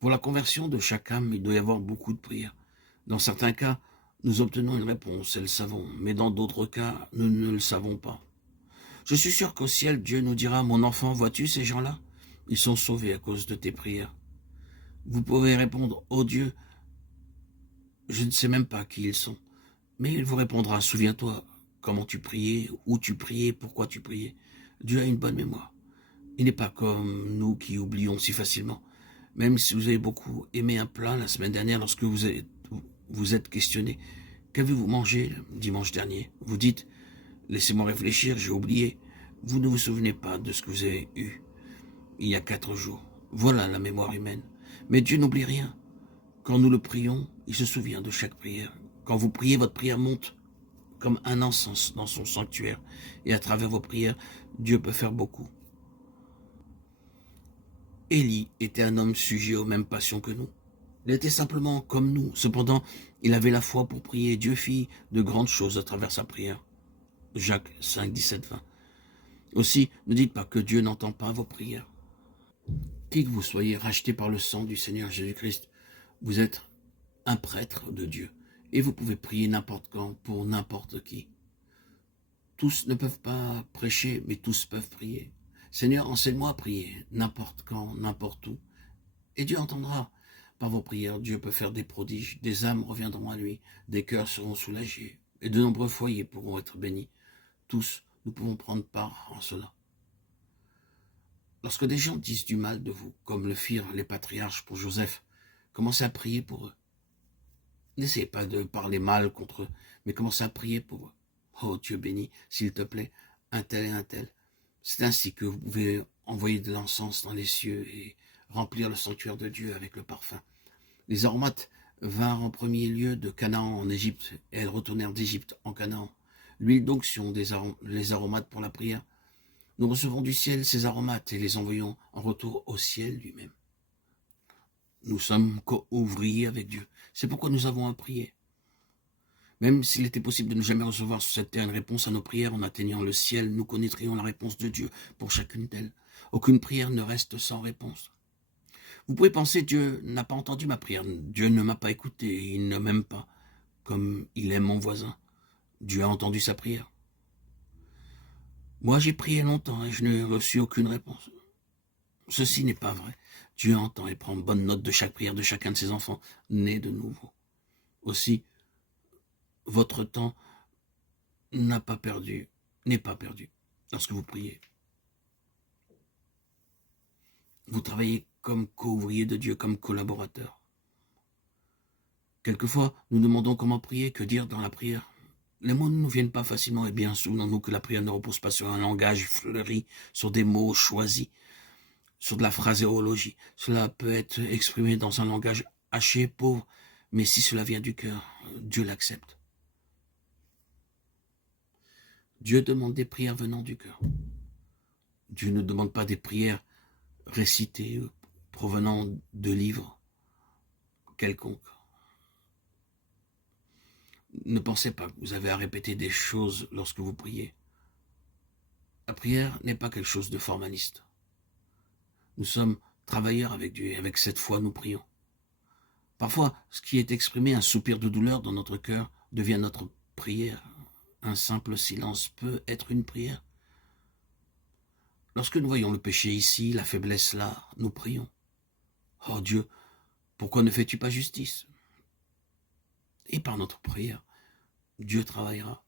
Pour la conversion de chaque âme, il doit y avoir beaucoup de prières. Dans certains cas, nous obtenons une réponse et le savons, mais dans d'autres cas, nous ne le savons pas. Je suis sûr qu'au ciel, Dieu nous dira, mon enfant, vois-tu ces gens-là? Ils sont sauvés à cause de tes prières. Vous pouvez répondre, oh Dieu, je ne sais même pas qui ils sont. Mais il vous répondra, souviens-toi comment tu priais, où tu priais, pourquoi tu priais. Dieu a une bonne mémoire. Il n'est pas comme nous qui oublions si facilement. Même si vous avez beaucoup aimé un plat la semaine dernière, lorsque vous êtes questionné, qu'avez-vous mangé dimanche dernier? Vous dites, laissez-moi réfléchir, j'ai oublié. Vous ne vous souvenez pas de ce que vous avez eu il y a 4 jours. Voilà la mémoire humaine. Mais Dieu n'oublie rien. Quand nous le prions, il se souvient de chaque prière. Quand vous priez, votre prière monte comme un encens dans son sanctuaire. Et à travers vos prières, Dieu peut faire beaucoup. Élie était un homme sujet aux mêmes passions que nous. Il était simplement comme nous. Cependant, il avait la foi pour prier. Dieu fit de grandes choses à travers sa prière. Jacques 5, 17, 20. Aussi, ne dites pas que Dieu n'entend pas vos prières. Qui que vous soyez, racheté par le sang du Seigneur Jésus-Christ, vous êtes un prêtre de Dieu. Et vous pouvez prier n'importe quand, pour n'importe qui. Tous ne peuvent pas prêcher, mais tous peuvent prier. Seigneur, enseigne-moi à prier, n'importe quand, n'importe où. Et Dieu entendra. Par vos prières, Dieu peut faire des prodiges, des âmes reviendront à lui, des cœurs seront soulagés, et de nombreux foyers pourront être bénis. Tous, nous pouvons prendre part en cela. Lorsque des gens disent du mal de vous, comme le firent les patriarches pour Joseph, commencez à prier pour eux. N'essayez pas de parler mal contre eux, mais commencez à prier pour eux. Oh Dieu béni, s'il te plaît, un tel et un tel. C'est ainsi que vous pouvez envoyer de l'encens dans les cieux et remplir le sanctuaire de Dieu avec le parfum. Les aromates vinrent en premier lieu de Canaan en Égypte, et elles retournèrent d'Égypte en Canaan. L'huile d'onction, les aromates pour la prière. Nous recevons du ciel ces aromates et les envoyons en retour au ciel lui-même. Nous sommes co-ouvriers avec Dieu. C'est pourquoi nous avons à prier. Même s'il était possible de ne jamais recevoir sur cette terre une réponse à nos prières en atteignant le ciel, nous connaîtrions la réponse de Dieu pour chacune d'elles. Aucune prière ne reste sans réponse. Vous pouvez penser, Dieu n'a pas entendu ma prière, Dieu ne m'a pas écouté, il ne m'aime pas, comme il aime mon voisin. Dieu a entendu sa prière. Moi, j'ai prié longtemps et je n'ai reçu aucune réponse. Ceci n'est pas vrai. Dieu entend et prend bonne note de chaque prière de chacun de ses enfants nés de nouveau. Aussi, votre temps n'est pas perdu lorsque vous priez. Vous travaillez comme co-ouvrier de Dieu, comme collaborateur. Quelquefois, nous demandons comment prier, que dire dans la prière. Les mots ne nous viennent pas facilement et bien souvenons-nous que la prière ne repose pas sur un langage fleuri, sur des mots choisis, sur de la phraséologie. Cela peut être exprimé dans un langage haché, pauvre, mais si cela vient du cœur, Dieu l'accepte. Dieu demande des prières venant du cœur. Dieu ne demande pas des prières récitées provenant de livres quelconques. Ne pensez pas que vous avez à répéter des choses lorsque vous priez. La prière n'est pas quelque chose de formaliste. Nous sommes travailleurs avec Dieu et avec cette foi nous prions. Parfois, ce qui est exprimé, un soupir de douleur dans notre cœur, devient notre prière. Un simple silence peut être une prière. Lorsque nous voyons le péché ici, la faiblesse là, nous prions. Oh Dieu, pourquoi ne fais-tu pas justice? Et par notre prière, Dieu travaillera.